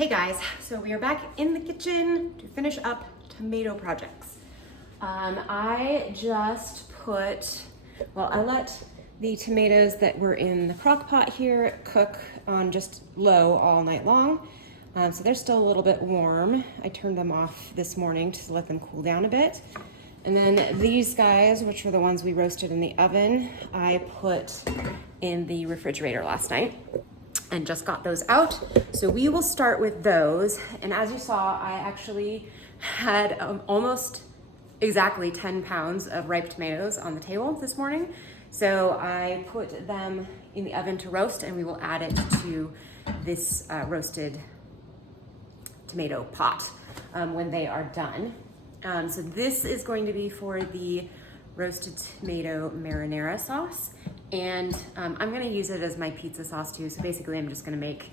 Hey guys, so we are back in the kitchen to finish up tomato projects. I just put, I let the tomatoes that were in the crock pot here cook on just low all night long. So they're still a little bit warm. I turned them off this morning to let them cool down a bit. And then these guys, which are the ones we roasted in the oven, I put in the refrigerator last night and just got those out. So we will start with those. And as you saw, I actually had almost exactly 10 pounds of ripe tomatoes on the table this morning. So I put them in the oven to roast, and we will add it to this roasted tomato pot when they are done. So this is going to be for the roasted tomato marinara sauce, and I'm going to use it as my pizza sauce too. So basically I'm just going to make,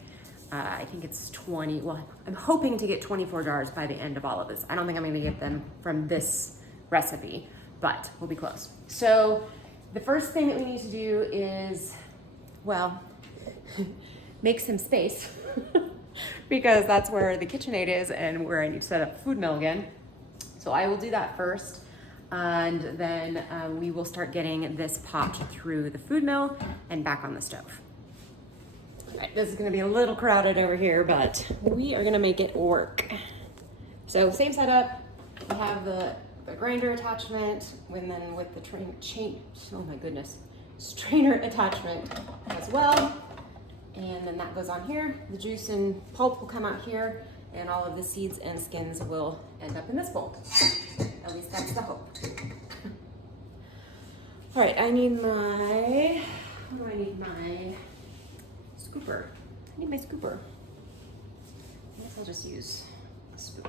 I think it's 20, I'm hoping to get 24 jars by the end of all of this. I don't think I'm going to get them from this recipe, but we'll be close. So the first thing that we need to do is, make some space because that's where the KitchenAid is and where I need to set up the food mill again. So I will do that first, and then we will start getting this pot through the food mill and back on the stove. All right, this is gonna be a little crowded over here, but we are gonna make it work. So same setup, we have the grinder attachment, and then with the strainer attachment as well. And then that goes on here. The juice and pulp will come out here, and all of the seeds and skins will end up in this bowl. At least that's the hope. All right, I need my, what do I need? My scooper. I need my scooper. I guess I'll just use a spoon.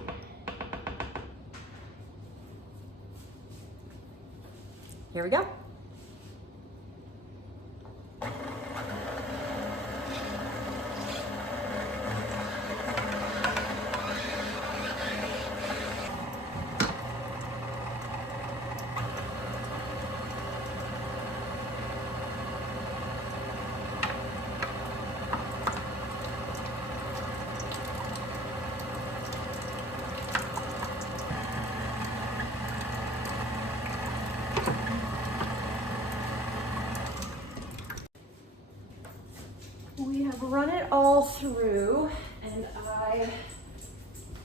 Here we go. We have run it all through, and I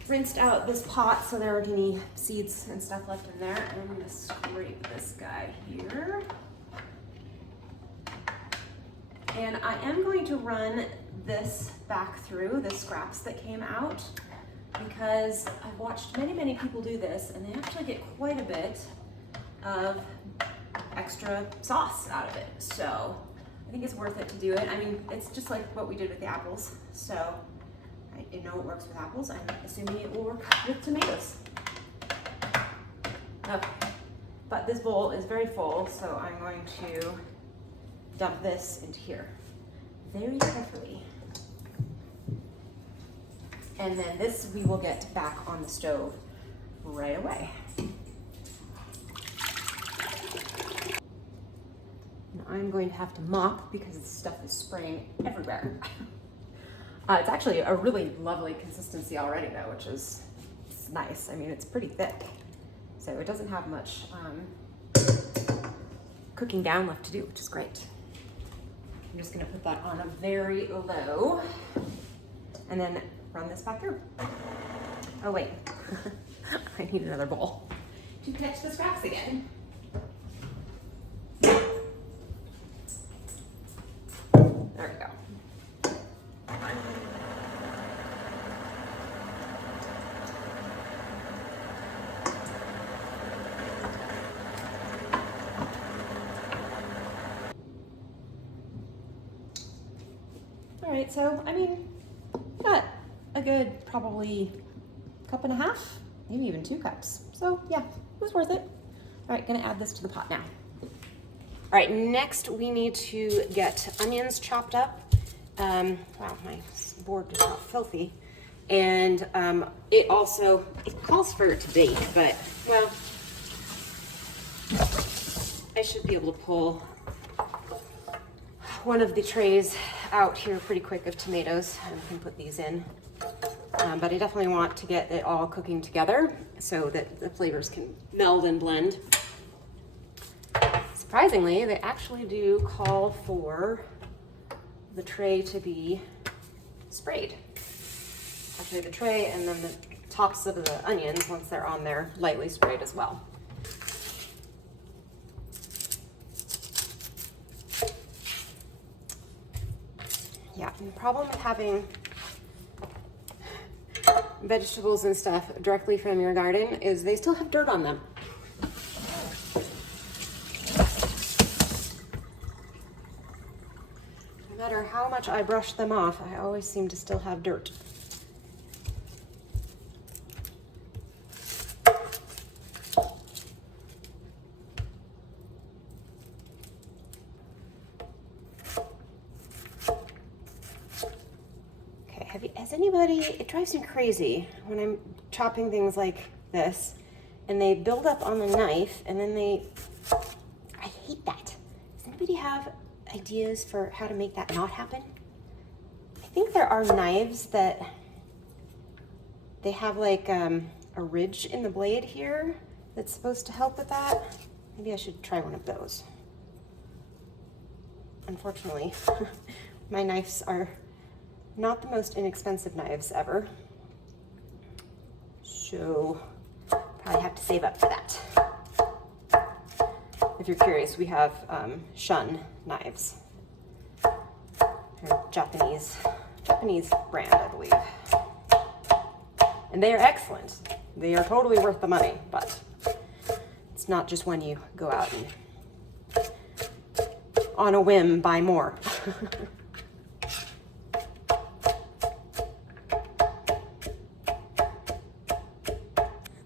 rinsed out this pot so there aren't any seeds and stuff left in there. And I'm gonna scrape this guy here. And I am going to run this back through, the scraps that came out, because I've watched many people do this, and they actually get quite a bit of extra sauce out of it. So I think it's worth it to do it. I mean, it's just like what we did with the apples. So I know it works with apples. I'm assuming it will work with tomatoes. Okay, but this bowl is very full, so I'm going to dump this into here very carefully. And then this we will get back on the stove right away. I'm going to have to mop because this stuff is spraying everywhere. It's actually a really lovely consistency already though, which is nice. I mean, it's pretty thick, so it doesn't have much cooking down left to do, which is great. I'm just gonna put that on a very low and then run this back through. Oh wait, I need another bowl to catch the scraps again. There we go. All right, so I mean, got a good probably cup and a half, maybe even 2 cups. So yeah, it was worth it. All right, gonna add this to the pot now. All right, next we need to get onions chopped up. Wow, my board just got filthy. And it calls for it to bake, but well, I should be able to pull one of the trays out here pretty quick of tomatoes, and we can put these in. but I definitely want to get it all cooking together so that the flavors can meld and blend. Surprisingly, they actually do call for the tray to be sprayed. Actually, the tray and then the tops of the onions, once they're on there, lightly sprayed as well. Yeah, and the problem with having vegetables and stuff directly from your garden is they still have dirt on them. No matter how much I brush them off, I always seem to still have dirt. It drives me crazy when I'm chopping things like this and they build up on the knife and then I hate that. Does anybody have ideas for how to make that not happen? I think there are knives that they have like a ridge in the blade here that's supposed to help with that. Maybe I should try one of those. Unfortunately, my knives are not the most inexpensive knives ever, so probably have to save up for that. If you're curious, we have Shun knives. They're Japanese brand, I believe, and they are excellent. They are totally worth the money, but it's not just when you go out and on a whim buy more.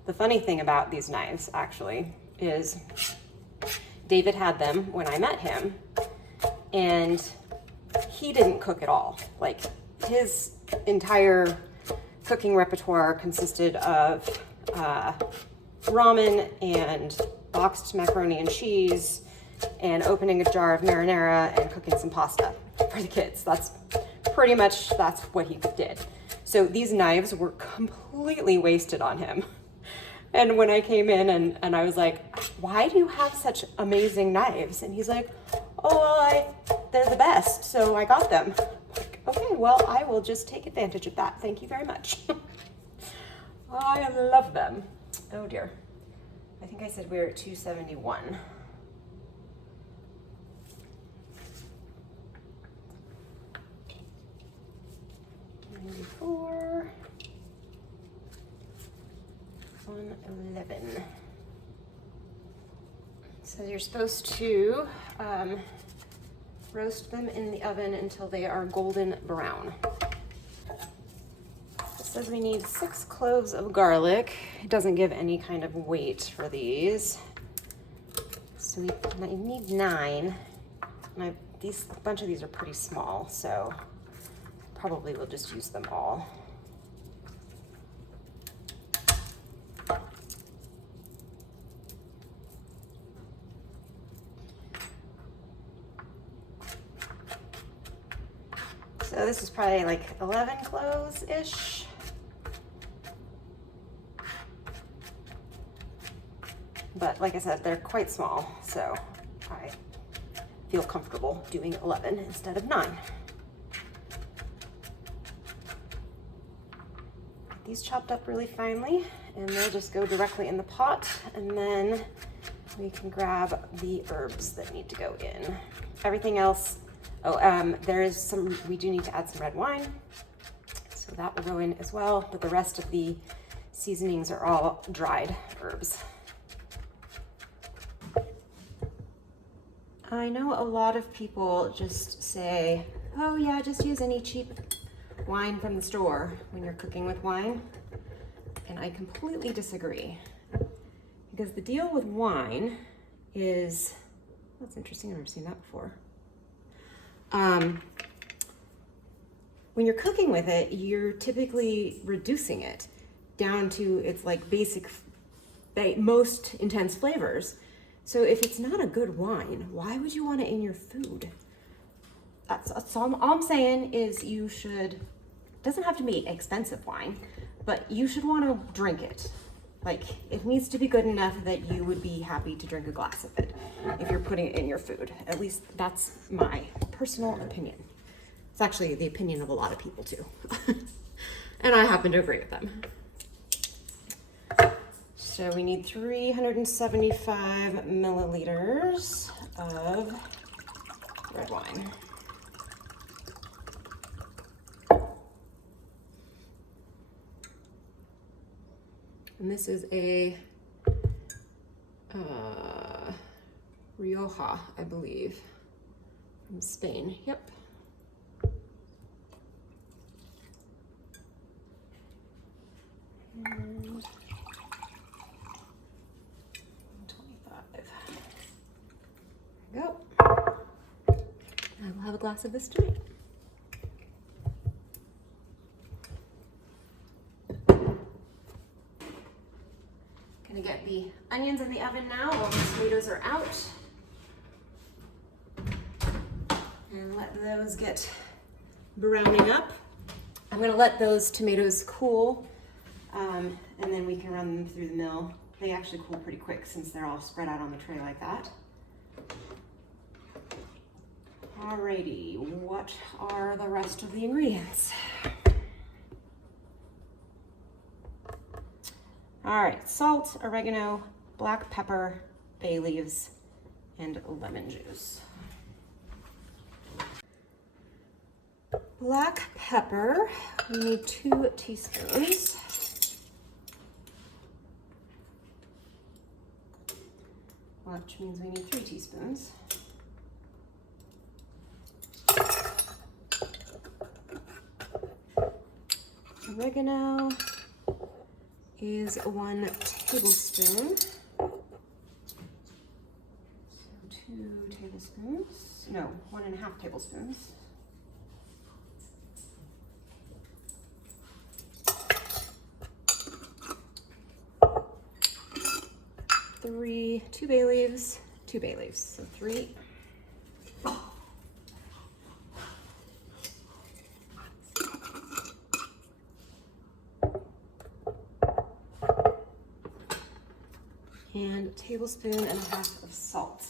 The funny thing about these knives, actually, is David had them when I met him, and he didn't cook at all. Like, his entire cooking repertoire consisted of ramen and boxed macaroni and cheese and opening a jar of marinara and cooking some pasta for the kids. That's what he did. So these knives were completely wasted on him. And when I came in and I was like, why do you have such amazing knives? And he's like, oh, well, they're the best, so I got them. I'm like, okay, well, I will just take advantage of that. Thank you very much. I love them. Oh dear. I think I said we were at 271. $94. 111. So you're supposed to roast them in the oven until they are golden brown. It says we need 6 cloves of garlic. It doesn't give any kind of weight for these. So we need 9. And a bunch of these are pretty small, so probably we'll just use them all. So this is probably like 11 cloves-ish. But like I said, they're quite small, so I feel comfortable doing 11 instead of 9. Get these chopped up really finely, and they'll just go directly in the pot, and then we can grab the herbs that need to go in. Everything else, we do need to add some red wine, so that will go in as well, but the rest of the seasonings are all dried herbs. I know a lot of people just say, oh yeah, just use any cheap wine from the store when you're cooking with wine, and I completely disagree. Because the deal with wine is, that's interesting, I've never seen that before. When you're cooking with it, you're typically reducing it down to its like basic, most intense flavors. So if it's not a good wine, why would you want it in your food? That's all I'm saying is you should doesn't have to be expensive wine, but you should want to drink it. Like, it needs to be good enough that you would be happy to drink a glass of it if you're putting it in your food. At least that's my personal opinion. It's actually the opinion of a lot of people too. And I happen to agree with them. So we need 375 milliliters of red wine. And this is a Rioja, I believe, from Spain. Yep. And 25. There we go. I will have a glass of this tonight. Gonna get the onions in the oven now while the tomatoes are out. And let those get browning up. I'm gonna let those tomatoes cool, and then we can run them through the mill. They actually cool pretty quick since they're all spread out on the tray like that. Alrighty, what are the rest of the ingredients? All right, salt, oregano, black pepper, bay leaves, and lemon juice. Black pepper, we need 2 teaspoons. Which means we need 3 teaspoons. Oregano is 1 tablespoon. So 2 tablespoons, no, 1.5 tablespoons. Two bay leaves, so 3. And 1.5 tablespoons of salt.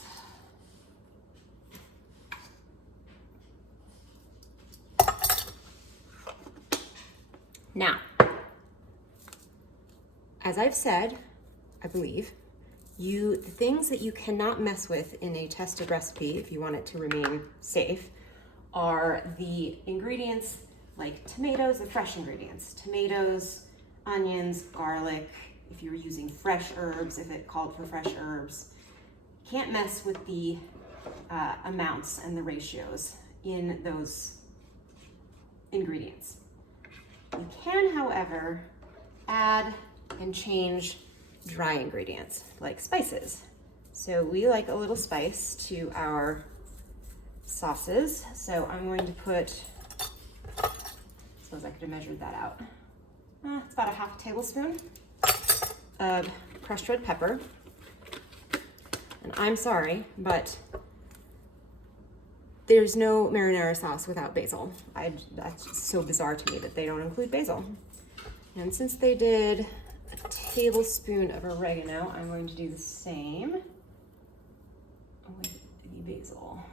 Now, as I've said, I believe, the things that you cannot mess with in a tested recipe, if you want it to remain safe, are the ingredients like tomatoes, the fresh ingredients, tomatoes, onions, garlic, if you're using fresh herbs, if it called for fresh herbs. Can't mess with the amounts and the ratios in those ingredients. You can, however, add and change dry ingredients like spices. So we like a little spice to our sauces. So I'm going to put, I suppose I could have measured that out. It's about 1/2 tablespoon of crushed red pepper. And I'm sorry, but there's no marinara sauce without basil. That's just so bizarre to me that they don't include basil. And since they did a tablespoon of oregano, I'm going to do the same with the basil.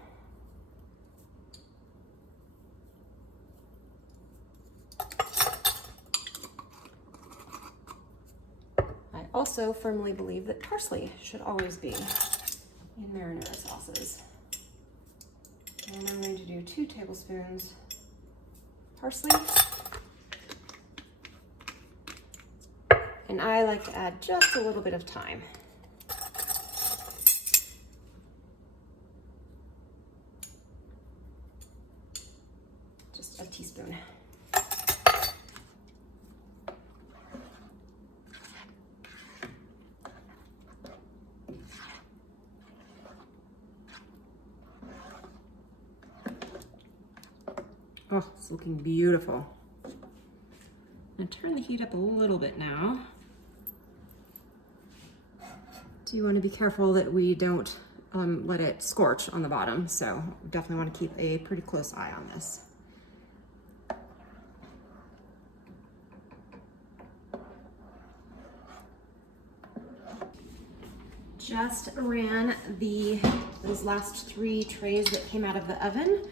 I also firmly believe that parsley should always be in marinara sauces. And I'm going to do 2 tablespoons parsley. And I like to add just a little bit of thyme. Just a teaspoon. Oh, it's looking beautiful. I'm gonna turn the heat up a little bit now. Do you want to be careful that we don't let it scorch on the bottom, so definitely want to keep a pretty close eye on this. just ran those last 3 trays that came out of the oven.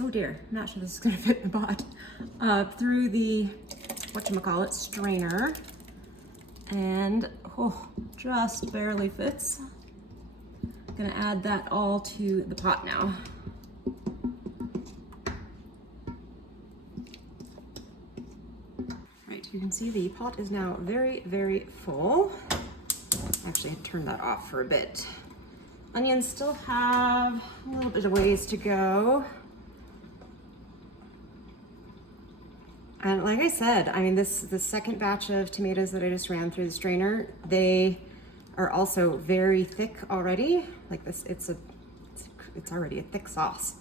Oh dear, I'm not sure this is gonna fit in the pot. Through the, whatchamacallit, strainer. And, oh, just barely fits. Gonna add that all to the pot now. Right, you can see the pot is now very, very full. Actually, I turned that off for a bit. Onions still have a little bit of ways to go. And like I said, I mean, the second batch of tomatoes that I just ran through the strainer, they are also very thick already. Like this, it's already a thick sauce.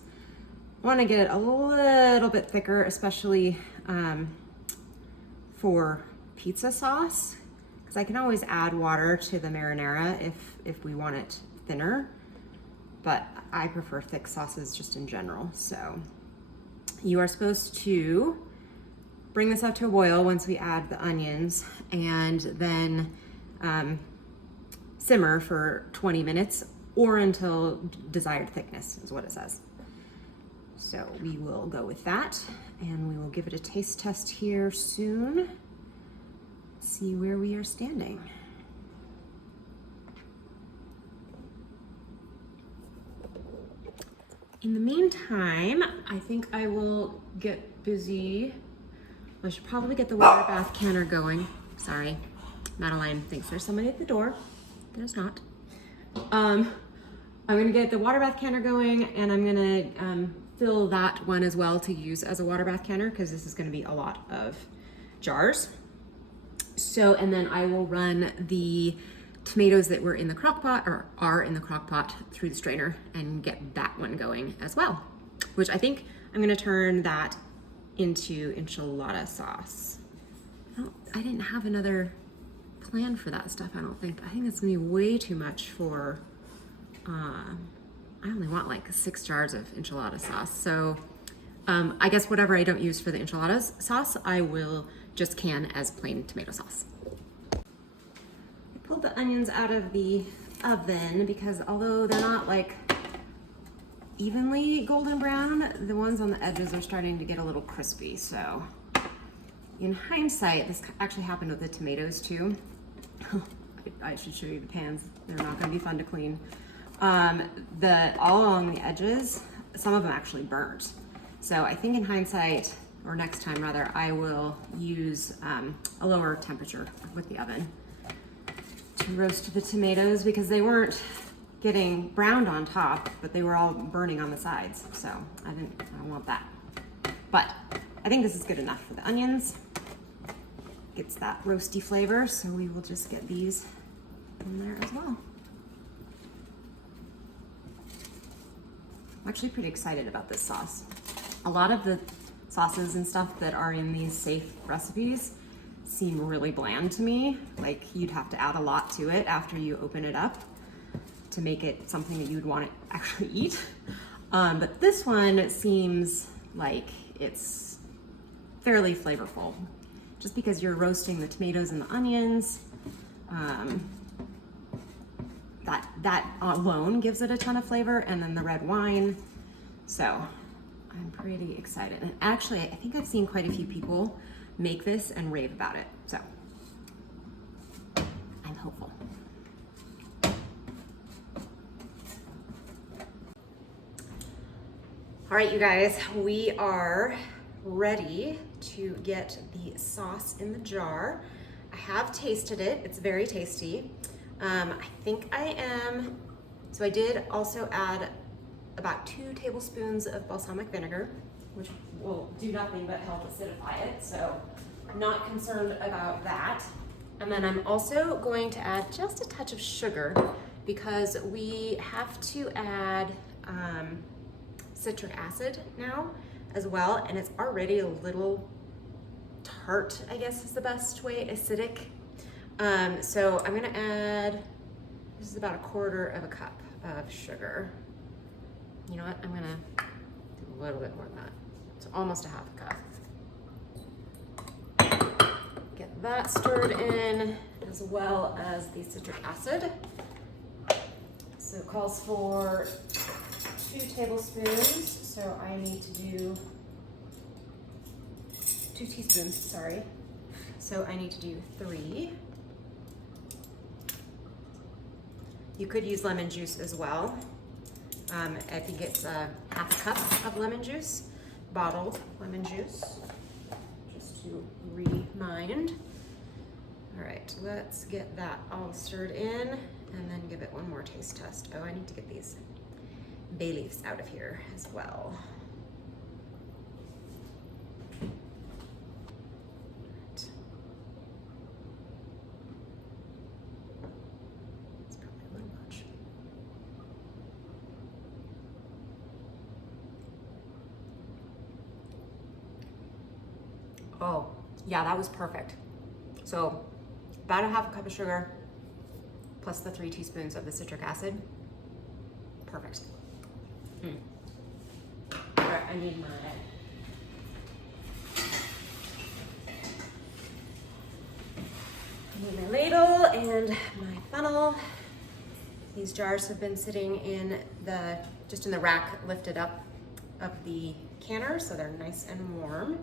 I want to get it a little bit thicker, especially for pizza sauce, because I can always add water to the marinara if we want it thinner, but I prefer thick sauces just in general. So you are supposed to bring this up to a boil once we add the onions, and then simmer for 20 minutes or until desired thickness is what it says. So we will go with that, and we will give it a taste test here soon. See where we are standing. In the meantime, I think I will get busy. I should probably get the water bath canner going. Sorry, Madeline thinks there's somebody at the door. There's not. I'm gonna get the water bath canner going, and I'm gonna fill that one as well to use as a water bath canner, because this is gonna be a lot of jars. So, and then I will run the tomatoes that were in the crock pot, or are in the crock pot, through the strainer and get that one going as well, which I think I'm gonna turn that into enchilada sauce. I didn't have another plan for that stuff, I don't think. I think it's gonna be way too much for, I only want like 6 jars of enchilada sauce. So I guess whatever I don't use for the enchiladas sauce, I will just can as plain tomato sauce. I pulled the onions out of the oven because although they're not like evenly golden brown, the ones on the edges are starting to get a little crispy. So in hindsight, this actually happened with the tomatoes too. I should show you the pans. They're not gonna be fun to clean. All along the edges, some of them actually burnt. So I think in hindsight, or next time rather, I will use a lower temperature with the oven to roast the tomatoes, because they weren't getting browned on top, but they were all burning on the sides. So I don't want that. But I think this is good enough for the onions. Gets that roasty flavor, so we will just get these in there as well. I'm actually pretty excited about this sauce. A lot of the sauces and stuff that are in these safe recipes seem really bland to me. Like you'd have to add a lot to it after you open it up to make it something that you'd want to actually eat. But this one seems like it's fairly flavorful, just because you're roasting the tomatoes and the onions. That alone gives it a ton of flavor, and then the red wine. So I'm pretty excited. And actually, I think I've seen quite a few people make this and rave about it. So I'm hopeful. All right, you guys, we are ready to get the sauce in the jar. I have tasted it. It's very tasty. I think so I did also add about 2 tablespoons of balsamic vinegar, which will do nothing but help acidify it. So I'm not concerned about that. And then I'm also going to add just a touch of sugar, because we have to add citric acid now as well, and it's already a little tart, I guess is the best way, acidic. So I'm gonna add, this is about 1/4 cup of sugar. You know what, I'm gonna do a little bit more than that. So almost a 1/2 cup. Get that stirred in, as well as the citric acid. So it calls for 2 tablespoons, so I need to do 2 teaspoons, sorry. So I need to do 3. You could use lemon juice as well. I think it's a half a cup of lemon juice, bottled lemon juice, just to remind. All right, let's get that all stirred in and then give it one more taste test. Oh, I need to get these bay leaves out of here as well. It's probably a little much. Oh, yeah, that was perfect. So about a half a cup of sugar plus the 3 teaspoons of the citric acid. Perfect. All right, I need my ladle and my funnel. These jars have been sitting in just in the rack lifted up of the canner, so they're nice and warm.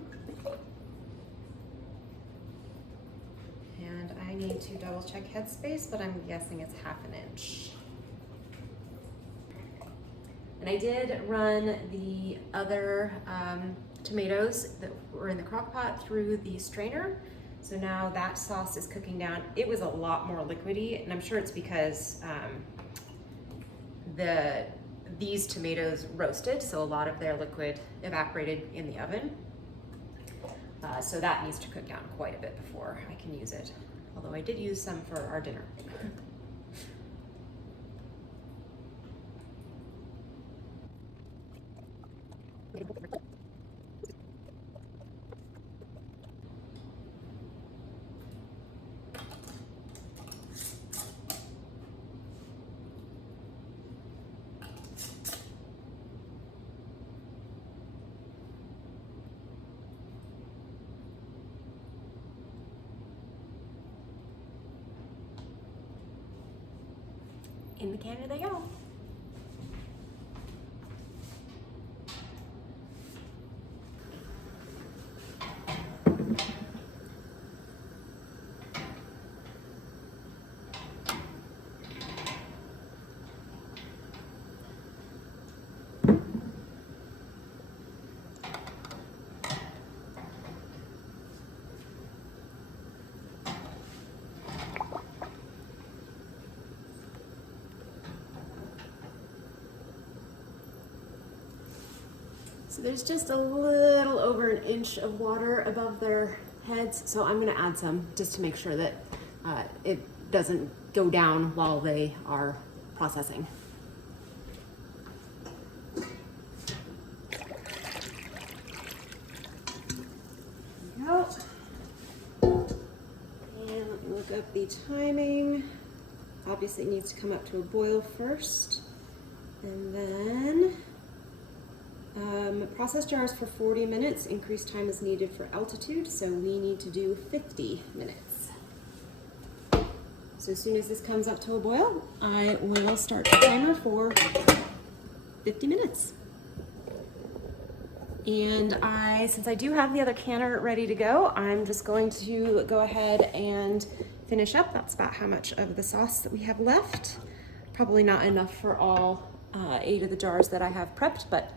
And I need to double check headspace, but I'm guessing it's 1/2 inch. And I did run the other tomatoes that were in the crock pot through the strainer. So now that sauce is cooking down. It was a lot more liquidy, and I'm sure it's because these tomatoes roasted, so a lot of their liquid evaporated in the oven. So that needs to cook down quite a bit before I can use it. Although I did use some for our dinner. In the canner they go. So there's just a little over 1 inch of water above their heads, so I'm gonna add some just to make sure that it doesn't go down while they are processing. There we go. And let me look up the timing. Obviously it needs to come up to a boil first, and then process jars for 40 minutes. Increased time is needed for altitude, so we need to do 50 minutes. So as soon as this comes up to a boil, I will start the timer for 50 minutes. And since I do have the other canner ready to go, I'm just going to go ahead and finish up. That's about how much of the sauce that we have left. Probably not enough for all 8 of the jars that I have prepped, but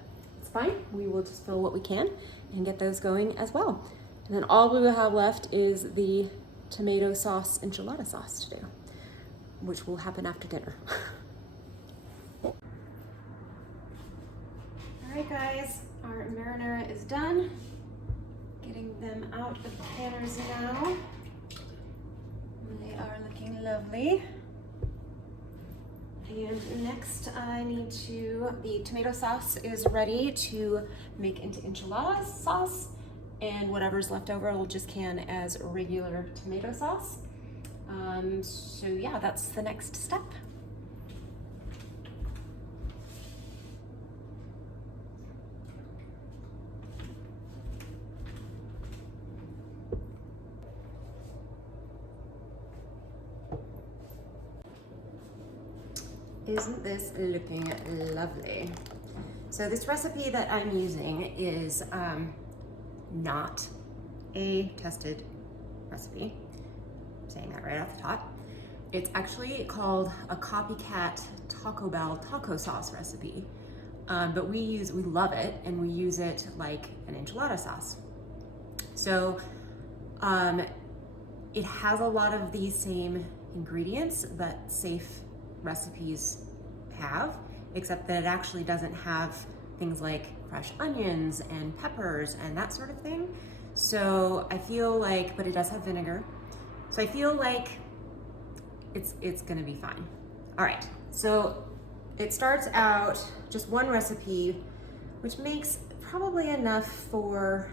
fine. We will just fill what we can and get those going as well. And then all we will have left is the tomato sauce enchilada sauce to do, which will happen after dinner. All right guys, our marinara is done. Getting them out of the canners now. They are looking lovely. And next the tomato sauce is ready to make into enchilada sauce, and whatever's left over we'll just can as regular tomato sauce. So yeah, that's the next step. Isn't this looking lovely? So this recipe that I'm using is not a tested recipe. I'm saying that right off the top. It's actually called a copycat Taco Bell taco sauce recipe. But we love it, and we use it like an enchilada sauce. So it has a lot of these same ingredients that safe recipes have, except that it actually doesn't have things like fresh onions and peppers and that sort of thing. So I feel like, but it does have vinegar. So I feel like it's gonna be fine. All right, so it starts out just one recipe, which makes probably enough for,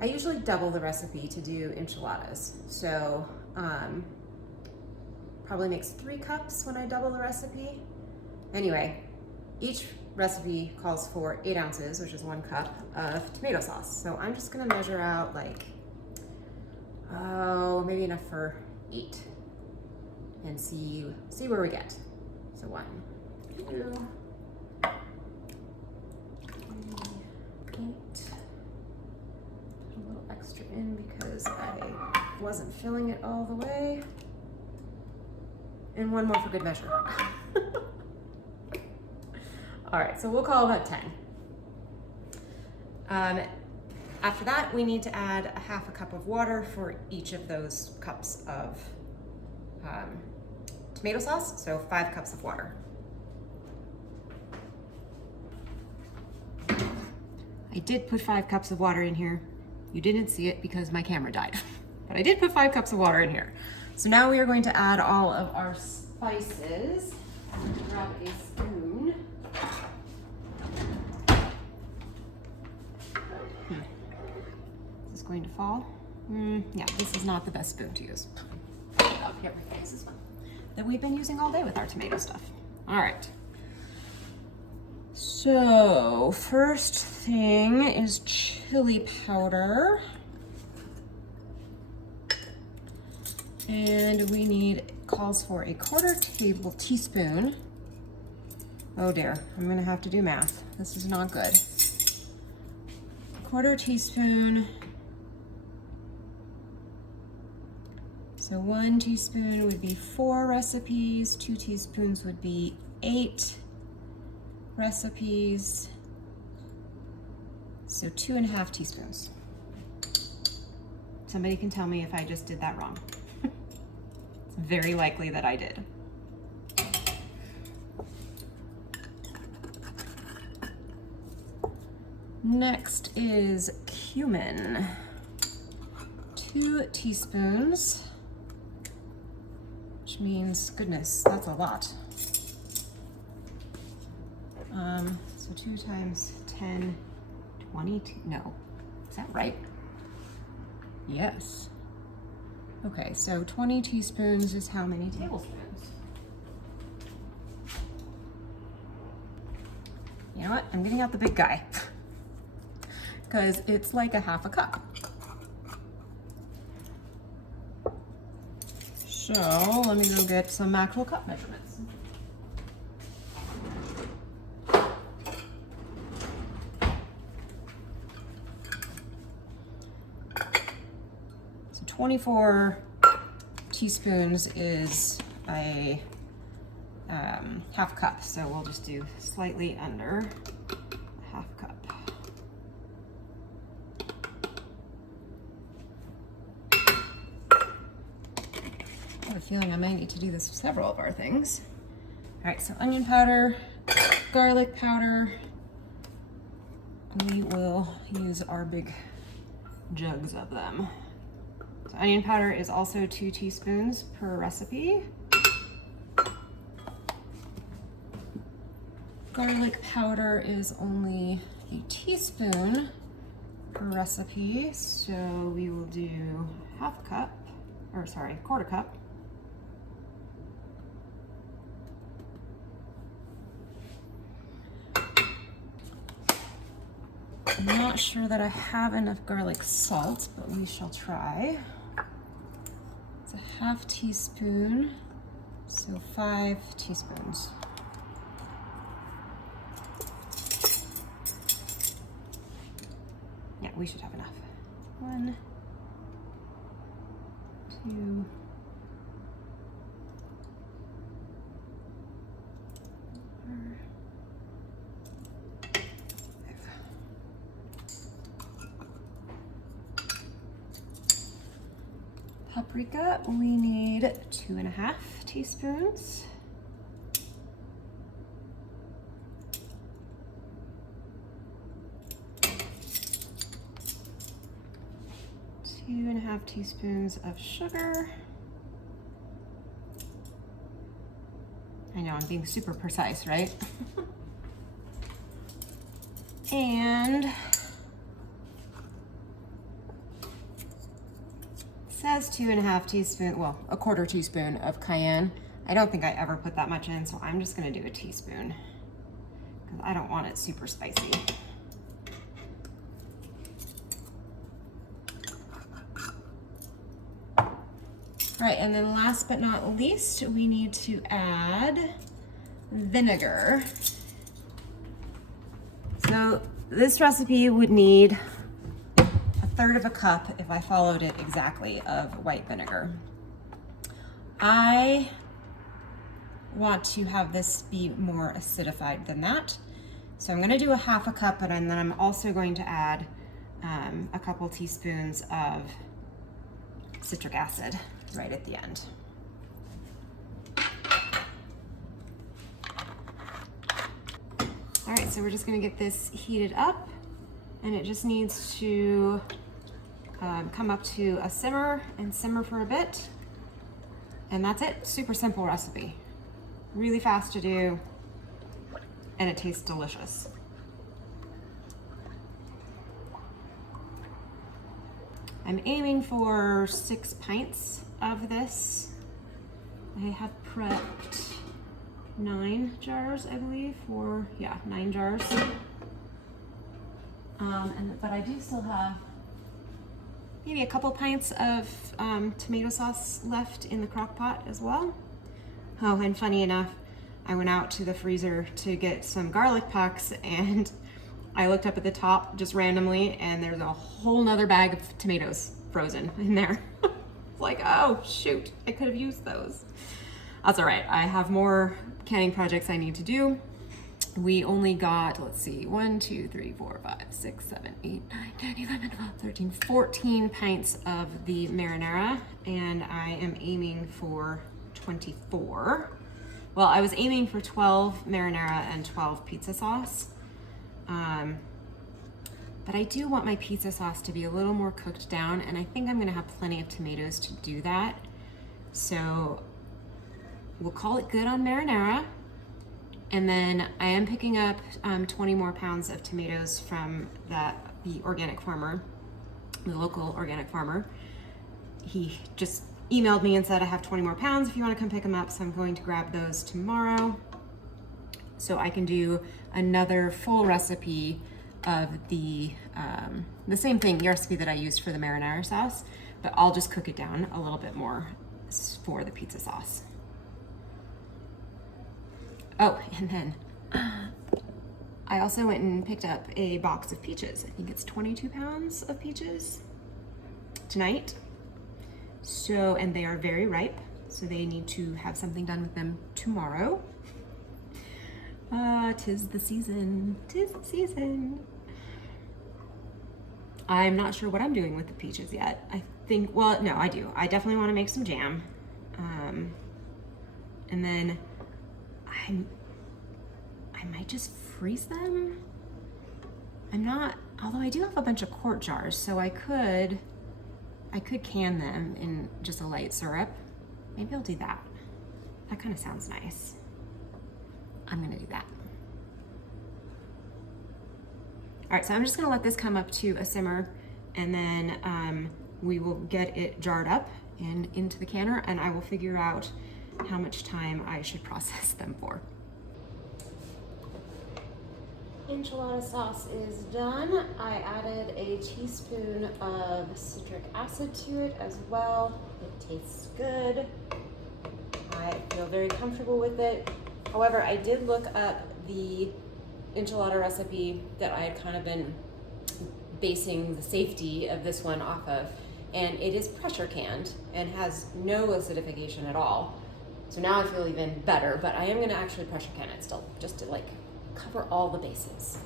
I usually double the recipe to do enchiladas. So probably makes 3 cups when I double the recipe. Anyway, each recipe calls for 8 ounces, which is 1 cup of tomato sauce. So I'm just gonna measure out like, maybe enough for 8 and see where we get. So 1, 2, 3, 8. Put a little extra in because I wasn't filling it all the way. And 1 more for good measure. All right, so we'll call about 10. After that, we need to add a 1/2 cup of water for each of those cups of tomato sauce, so 5 cups of water. I did put 5 cups of water in here. You didn't see it because my camera died, but I did put 5 cups of water in here. So now we are going to add all of our spices. I'm going to grab a spoon. Is this going to fall? Yeah, this is not the best spoon to use. Oh, here, this is one that we've been using all day with our tomato stuff. All right. So first thing is chili powder. And we need, calls for a 1/4 teaspoon. Oh dear, I'm gonna have to do math. This is not good. 1/4 teaspoon. So 1 teaspoon would be 4 recipes, 2 teaspoons would be 8 recipes. So 2.5 teaspoons. Somebody can tell me if I just did that wrong. It's very likely that I did. Next is cumin. 2 teaspoons. Which means, goodness, that's a lot. So 2 times 10, 20, no, is that right? Yes. Okay, so 20 teaspoons is how many tablespoons? You know what, I'm getting out the big guy because it's like a 1/2 cup. So let me go get some actual cup measurements. So 24 teaspoons is a 1/2 cup. So we'll just do slightly under a 1/2 cup. I have a feeling I might need to do this with several of our things. All right, so onion powder, garlic powder. We will use our big jugs of them. So onion powder is also 2 teaspoons per recipe. Garlic powder is only a teaspoon per recipe, so we will do 1/2 cup, or sorry, 1/4 cup. I'm not sure that I have enough garlic salt, but we shall try. It's a 1/2 teaspoon So 5 teaspoons. Yeah, we should have enough. 1, 2, 4, 5. Paprika, we need 2.5 teaspoons. 2.5 teaspoons of sugar. I know, I'm being super precise, right? And it says 2.5 teaspoons, well, a 1/4 teaspoon of cayenne. I don't think I ever put that much in, so I'm just gonna do a teaspoon because I don't want it super spicy. All right, and then last but not least, we need to add vinegar. So this recipe would need 1/3 cup, if I followed it exactly, of white vinegar. I want to have this be more acidified than that. So I'm gonna do a 1/2 cup, and then I'm also going to add a couple teaspoons of citric acid right at the end. All right, so we're just gonna get this heated up, and it just needs to come up to a simmer and simmer for a bit. And that's it, super simple recipe. Really fast to do, and it tastes delicious. I'm aiming for 6 pints of this. I have prepped 9 jars, I believe, for, yeah, 9 jars. But I do still have maybe a couple pints of tomato sauce left in the crock pot as well. Oh, and funny enough, I went out to the freezer to get some garlic pucks, and I looked up at the top just randomly, and there's a whole nother bag of tomatoes frozen in there. It's like, oh shoot, I could have used those. That's all right, I have more canning projects I need to do. We only got, let's see, 1, 2, 3, 4, 5, 6, 7, 8, 9, 10, 11, 12, 13, 14 pints of the marinara, and I am aiming for 24. Well, I was aiming for 12 marinara and 12 pizza sauce. But I do want my pizza sauce to be a little more cooked down, and I think I'm gonna have plenty of tomatoes to do that. So we'll call it good on marinara. And then I am picking up 20 more pounds of tomatoes from the organic farmer, the local organic farmer. He just emailed me and said, I have 20 more pounds if you wanna come pick them up. So I'm going to grab those tomorrow so I can do another full recipe of the same thing, the recipe that I used for the marinara sauce, but I'll just cook it down a little bit more for the pizza sauce. Oh, and then I also went and picked up a box of peaches. I think it's 22 pounds of peaches tonight. So, and they are very ripe, so they need to have something done with them tomorrow. 'Tis the season, 'tis the season. I'm not sure what I'm doing with the peaches yet. I think, well, no, I do. I definitely want to make some jam. And then I might just freeze them. I'm not, although I do have a bunch of quart jars, so I could can them in just a light syrup. Maybe I'll do that. That kind of sounds nice. I'm gonna do that. All right, so I'm just gonna let this come up to a simmer, and then we will get it jarred up and into the canner, and I will figure out how much time I should process them for. Enchilada sauce is done. I added a teaspoon of citric acid to it as well. It tastes good. I I feel very comfortable with it. However, I did look up the enchilada recipe that I had kind of been basing the safety of this one off of, and it is pressure canned and has no acidification at all. So now I feel even better, but I am gonna actually pressure can it still, just to like cover all the bases.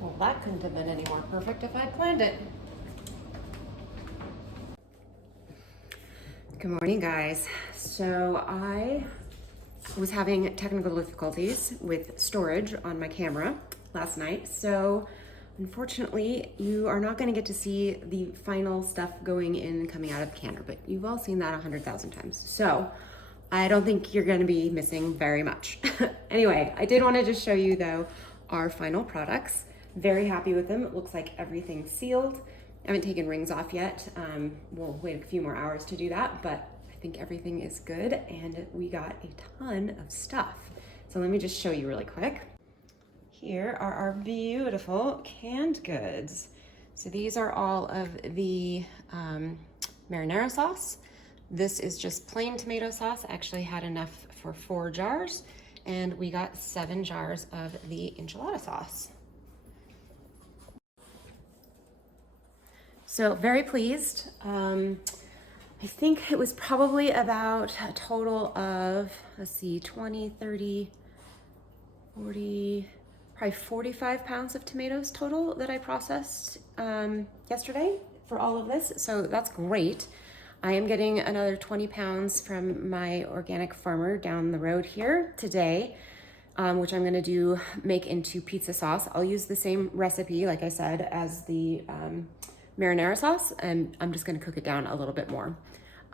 Well, that couldn't have been any more perfect if I'd planned it. Good morning, guys. So I was having technical difficulties with storage on my camera last night. So unfortunately, you are not going to get to see the final stuff going in and coming out of the canner, but you've all seen that 100,000 times. So I don't think you're going to be missing very much. Anyway, I did want to just show you though our final products. Very happy with them. It looks like everything's sealed. I haven't taken rings off yet. We'll wait a few more hours to do that, but I think everything is good and we got a ton of stuff. So let me just show you really quick. Here are our beautiful canned goods. So these are all of the marinara sauce. This is just plain tomato sauce. I actually had enough for 4 jars, and we got 7 jars of the enchilada sauce. So very pleased. I think it was probably about a total of, let's see, 20, 30, 40, probably 45 pounds of tomatoes total that I processed yesterday for all of this. So that's great. I am getting another 20 pounds from my organic farmer down the road here today, which I'm gonna make into pizza sauce. I'll use the same recipe, like I said, as the marinara sauce, and I'm just gonna cook it down a little bit more.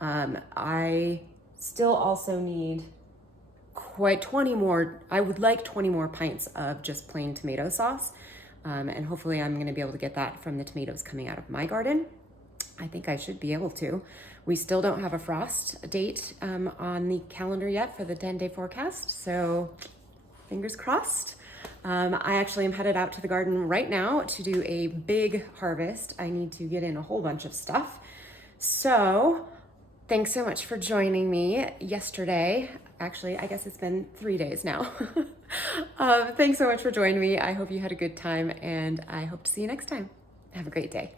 I still also need quite 20 more, I would like 20 more pints of just plain tomato sauce. And hopefully I'm gonna be able to get that from the tomatoes coming out of my garden. I think I should be able to. We still don't have a frost date on the calendar yet for the 10-day forecast, so fingers crossed. I actually am headed out to the garden right now to do a big harvest. I need to get in a whole bunch of stuff. So thanks so much for joining me yesterday. Actually, I guess it's been 3 days now. Thanks so much for joining me. I hope you had a good time, and I hope to see you next time. Have a great day.